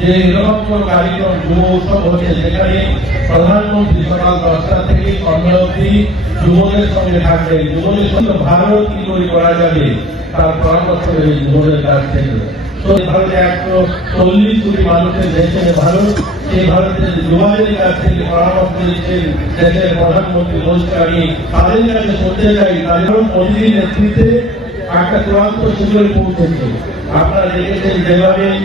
যে এরকম কার্যক্রম যুব উৎসব হচ্ছে যেখানে প্রধানমন্ত্রী সকাল দশটা থেকে সন্ধ্যা অবধি যুবদের সঙ্গে থাকবেন যুবদের সঙ্গে ভারত কি করে করা যাবে? তার পরামর্শ দেবে যুবদের কাছ থেকে প্রধানমন্ত্রী আমি তাদের কাছে শুনতে চাই তাদের মোদীর নেতৃত্বে একটা চূড়ান্ত সুযোগে পৌঁছেছে। আপনারা দেখেছেন যেভাবে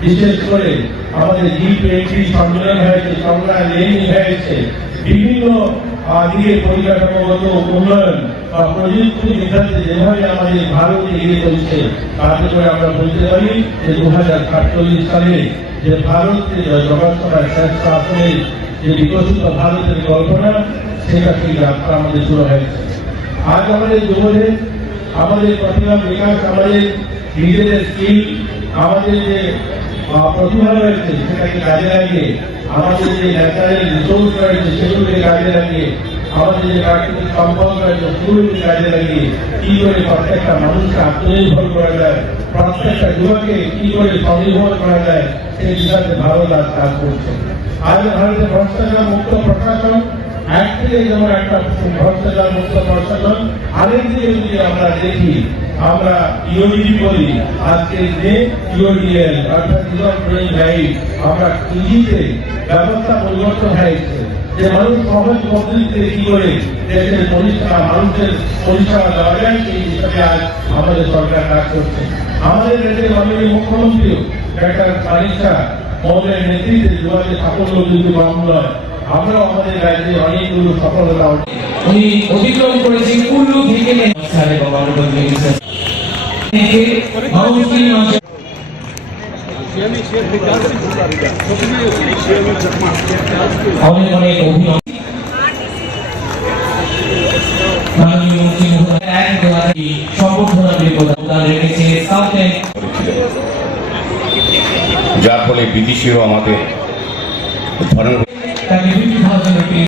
বিশেষ করে আমাদের জি টোয়েন্টি সম্মেলন হয়েছে সংগ্রাম লেনি হয়েছে। বিভিন্ন আহ, দিকে পরিকাঠামোগত উন্নয়ন বা প্রযুক্তি বিদ্যাতে যেভাবে আমাদের ভারত এগিয়ে চলছে তাতে করে আমরা বলতে পারি যে দু হাজার সাতচল্লিশ সালে যে ভারতকে জগৎসভার শ্রেষ্ঠ আসনের যে বিকশিত ভারতের কল্পনা সেটা সেই যাত্রা আমাদের শুরু হয়েছে। আজ আমাদের যুবদের আমাদের প্রতিভা বিকাশ আমাদের নিজেদের স্কিল আমাদের যে প্রতিভা রয়েছে, সেটাকে কাজে লাগিয়ে, আমাদের যে ন্যাচারাল রিসোর্স রয়েছে, সেগুলোকে কাজে লাগিয়ে, আমাদের যে প্রাকৃতিক সম্পদ রয়েছে, সেগুলোকে কাজে লাগিয়ে, কি করে প্রত্যেকটা মানুষকে আত্মনির্ভর করা যায়, প্রত্যেকটা যুবককে কি করে স্বনির্ভর করা যায়, সেই বিষয়ে ভারত আজ কাজ করছে। আজ ভারতের ভ্রষ্টাচার মুক্ত প্রশাসন একদিকে যেমন একটা ভ্রষ্টাচার মুক্ত প্রশাসন আরেকদিকে যদি আমরা দেখি, আমরা ইউডি বলি, আজকে যে ইউডিএল অর্থাৎ ইউরোপ লাইট আমরা ইজিতে ব্যবস্থা পরিবর্তন হয়েছে। যে মানুষ সহজ পদ্ধতিতে কি করে দেশের পরিষেবা মানুষের পরিষেবা দেওয়া যায়, সেই হিসাবে আজ আমাদের সরকার কাজ করছে। আমাদের দেশের আমরাও আমাদের রাজ্যে অনেকগুলো সফলতা উনি অতিক্রম করেছেন কুল্লু থেকে অনেক অনেক যার ফলে বিদেশিও আমাদের ধর্ম তাকে ফিফটি থাউজেন্ড